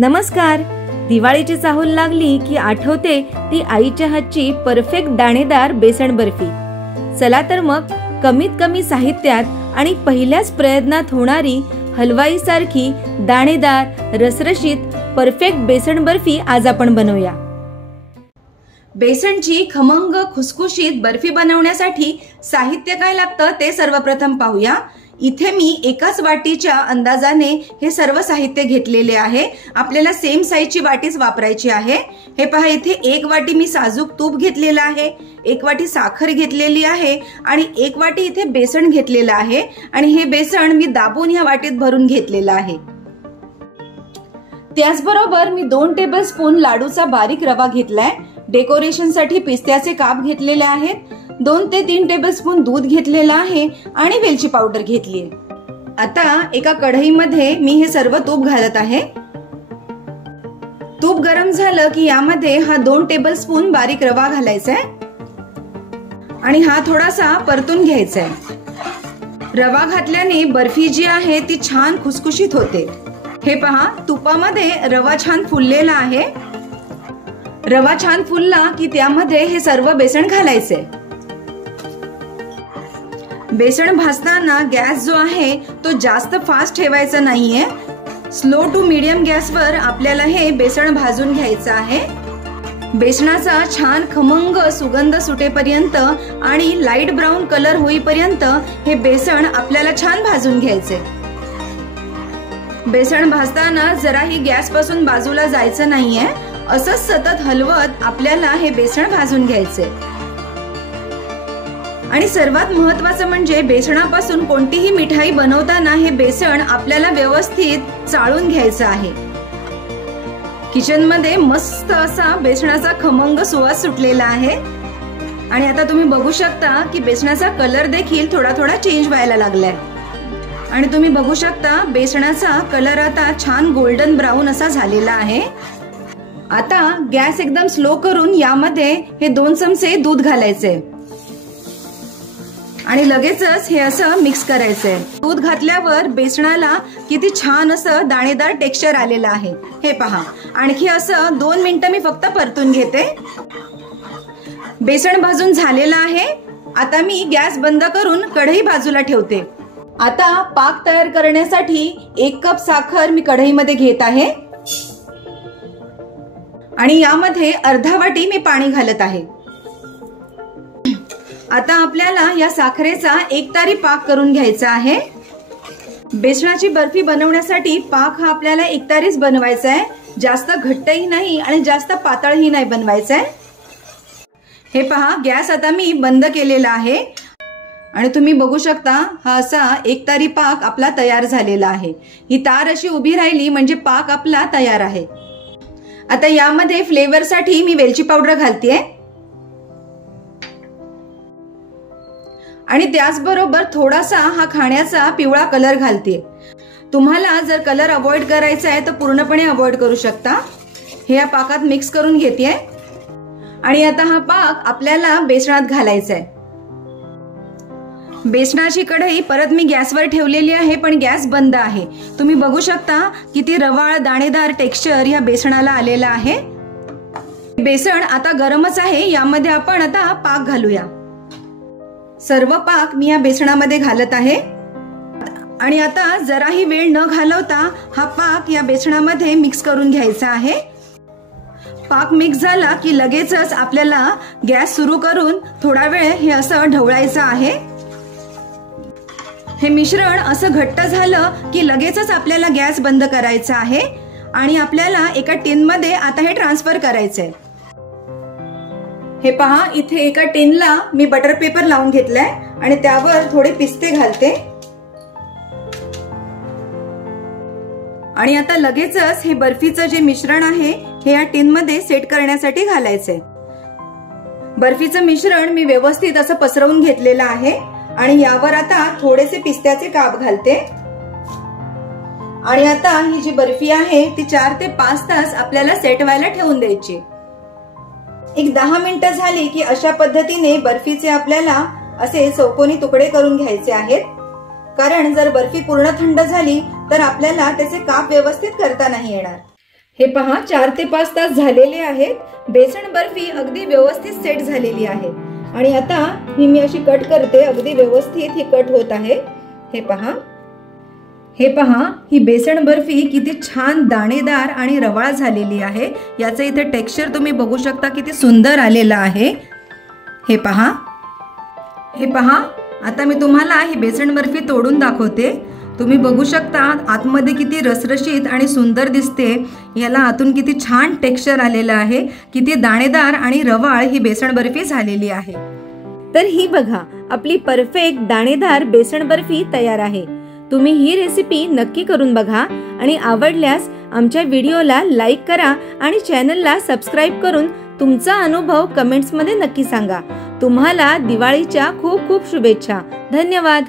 नमस्कार. दिवाळीची चाहूल लागली की आठवते ती आईच्या हातची परफेक्ट दाणेदार बेसन बर्फी. चला तर मग कमीत कमी साहित्यात आणि पहिल्याच प्रयत्नात होणारी हलवाईसारखी दाणेदार रसरशीत परफेक्ट बेसन बर्फी आज आपण बनवूया. बेसनची खमंग खुसखुशीत बर्फी बनवण्यासाठी साहित्य काय लागतं ते सर्वप्रथम पाहूया. इथे मी एकाच वाटीच्या अंदाजाने हे सर्व साहित्य घेतलेले आहे. आपल्याला सेम साईजची वाटीच वापरायची आहे. हे पहा, इथे एक वाटी मी साजूक तूप घेतलेलं आहे, एक वाटी साखर घेतलेली आहे आणि एक वाटी इथे बेसन घेतलेलं आहे आणि हे बेसन मी दाबून ह्या वाटीत भरून घेतलेलं आहे. त्याचबरोबर मी 2 टेबलस्पून लाडूचा बारीक रवा घेतलाय. डेकोरेशनसाठी पिस्त्याचे काप घेतलेले आहेत. 2 ते 3 टेबलस्पून दूध घेतलेलं आहे आणि वेलची पावडर घेतली आहे. आता एका कढईमध्ये मी हे सर्व तूप घालत आहे. तूप गरम झालं की यामध्ये हा 2 टेबलस्पून बारीक रवा घालायचा आहे आणि हा थोडासा परतून घ्यायचा आहे. रवा घातल्याने बर्फी जी आहे ती छान खुसखुशीत होते. हे पहा, तुपामध्ये रवा छान फुललेला आहे. रवा छान फुलला की त्यामध्ये हे सर्व बेसन घालायचे. बेसन भाजताना गॅस जो आहे तो जास्त फास्ट ठेवायचा नाहीये. स्लो टू मीडियम गॅसवर आपल्याला हे बेसन भाजून घ्यायचं आहे. बेसनाचा छान खमंग सुगंध सुटेपर्यंत आणि लाईट ब्राऊन कलर होईपर्यंत हे बेसन आपल्याला छान भाजून घ्यायचे. बेसन भाजताना जराही गॅस पासून बाजूला जायचं नाहीये. असंच सतत हलवत आपल्याला हे बेसन भाजून घ्यायचे. आणि सर्वात महत्त्वाचं म्हणजे बेसनापासून कोणतीही मिठाई बनवताना हे बेसन आपल्याला व्यवस्थित चाळून घ्यायचं आहे. किचन मध्ये मस्त असा बेसनाचा खमंग सुवास सुटलेला आहे आणि आता तुम्ही बघू शकता की बेसनाचा कलर देखील थोडा थोडा चेंज व्हायला लागलाय आणि तुम्ही बघू शकता बेसनाचा कलर आता छान गोल्डन ब्राऊन असा झालेला आहे. आता गॅस एकदम स्लो करून यामध्ये हे 2 चमचे दूध घालायचे आणि लगेचच हे असं मिक्स करायचंय. दूध घातल्यावर बेसनाला किती छान असं दाणेदार टेक्स्चर आलेलं आहे. हे पहा, आणखी असं 2 मिनिटं मी फक्त परतून घेते. बेसन भाजून झालेलं आहे. आता मी गॅस बंद करून कढई बाजूला ठेवते. आता पाक तयार करण्यासाठी 1 कप साखर मी कढईमध्ये घेत आहे आणि यामध्ये अर्धा वाटी मी पाणी घालत आहे. आता आपल्याला या साखरेचा एकतारी पाक करून घ्यायचा आहे. बेसनाची बर्फी बनवण्यासाठी पाक हा आपल्याला एकतारीच बनवायचा आहे. जास्त घट्टही नाही आणि जास्त पातळही नाही बनवायचा आहे. हे पहा, गॅस आता मी बंद केलेला आहे आणि तुम्ही बघू शकता हा असा एकतारी पाक आपला तयार झालेला आहे. ही तार अशी उभी राहिली म्हणजे पाक आपला तयार आहे. आता यामध्ये फ्लेवरसाठी मी वेलची पावडर घालतेय आणि त्याचबरोबर थोडासा हा खाण्याचा पिवळा कलर घालतेय. तुम्हाला जर कलर अवॉइड करायचा आहे तर पूर्णपणे अवॉइड करू शकता. हे या पाकात मिक्स करून घेतेय आणि आता हा पाक आपल्याला बेसनात घालायचा आहे. बेसनाची कढई परत मी गॅसवर ठेवलेली आहे पण गॅस बंद आहे. तुम्ही बघू शकता किती रवाळ दाणेदार टेक्स्चर या बेसनाला आलेला आहे. बेसन आता गरमच आहे. यामध्ये आपण आता पाक घालूया. सर्व पाक मी या बेसनामध्ये घालत आहे आणि आता जराही वेळ न घालवता हा पाक या बेसनामध्ये मिक्स करून घ्यायचा आहे. पाक मिक्स झाला की लगेचच आपल्याला गॅस सुरू करून थोडा वेळ हे असं ढवळायचं आहे. हे मिश्रण असं घट्ट झालं की लगेचच आपल्याला गॅस बंद करायचा आहे आणि आपल्याला एका टिनमध्ये आता हे ट्रान्सफर करायचंय. हे पहा, इथे एका टिनला मी बटर पेपर लावून घेतलाय आणि त्यावर थोडे पिस्ते घालते आणि आता लगेचच हे बर्फीचं जे मिश्रण आहे हे या टिनमध्ये सेट करण्यासाठी घालायचंय. बर्फीचं मिश्रण मी व्यवस्थित असं पसरवून घेतलेलं आहे आणि यावर आता थोडेसे पिस्त्याचे काप घालते आणि आता ही जी बर्फी आहे ती 4 ते 5 तास आपल्याला सेट व्हायला ठेवून द्यायची. एक 10 मिनिटं झाली की अशा पद्धतीने बर्फीचे आपल्याला असे चौकोनी तुकडे करून घ्यायचे आहेत. कारण जर बर्फी पूर्ण थंड झाली तर आपल्याला त्याचे काप व्यवस्थित करता नाही येणार. हे पहा 4 ते 5 तास झालेले आहेत. बेसन बर्फी अगदी व्यवस्थित सेट झालेली आहे आणि आता ही मी अशी कट करते. अगदी व्यवस्थित ही कट होत आहे. हे पहा ही बेसन बर्फी किती छान दाणेदार आणि रवाळ झालेली आहे. याचं इथे टेक्स्चर तुम्ही बघू शकता किती सुंदर आलेलं आहे. हे पहा आता मी तुम्हाला ही बेसन बर्फी तोडून दाखवते. तुम्ही बघू शकता आतमध्ये किती रसरशीत आणि सुंदर दिसते. याला आतून किती छान टेक्स्चर आलेलं आहे. किती दाणेदार आणि रवाळ ही बेसन बर्फी झालेली आहे. तर ही बघा आपली परफेक्ट दाणेदार बेसन बर्फी तयार आहे. तुम्ही ही रेसिपी नक्की करून बघा आणि आवडल्यास आमच्या व्हिडिओला लाईक करा आणि चॅनलला सबस्क्राईब करून तुमचा अनुभव कमेंट्समध्ये नक्की सांगा. तुम्हाला दिवाळीच्या खूप खूप शुभेच्छा. धन्यवाद.